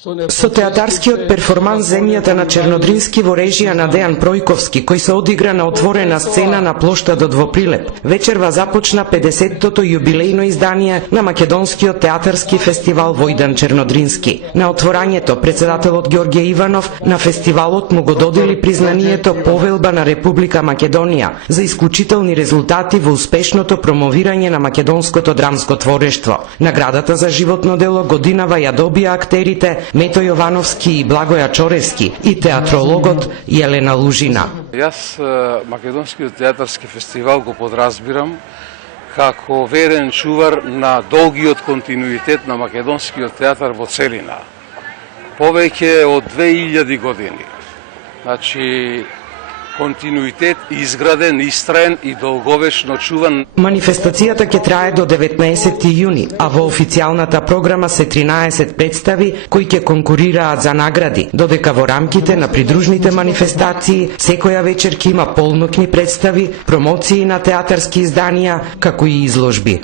Со театарскиот перформанс Земјата на Чернодрински во режија на Дејан Пројковски, кој се одигра на отворена сцена на плоштадот во Прилеп, вечерва започна 50-тото јубилејно издание на Македонскиот театарски фестивал Војдан Чернодрински. На отворањето председателот Ѓорѓе Иванов на фестивалот му го додели признанието Повелба на Република Македонија за исклучителни резултати во успешното промовирање на македонското драмско творештво. Наградата за животно дело годинава ја добија актерите Мето Јовановски и Благоја Чоревски и театрологот Јелена Лужина. Јас Македонскиот театарски фестивал го подразбирам како верен чувар на долгиот континуитет на македонскиот театар во целина. Повеќе од 2000 години. Значи, континуитет изграден, истраен и долговечно чуван. Манифестацијата ќе трае до 19 јуни, а во официјалната програма се 13 представи кои ќе конкурираат за награди, додека во рамките на придружните манифестации секоја вечер ќе има полноќни представи, промоции на театарски изданија, како и изложби.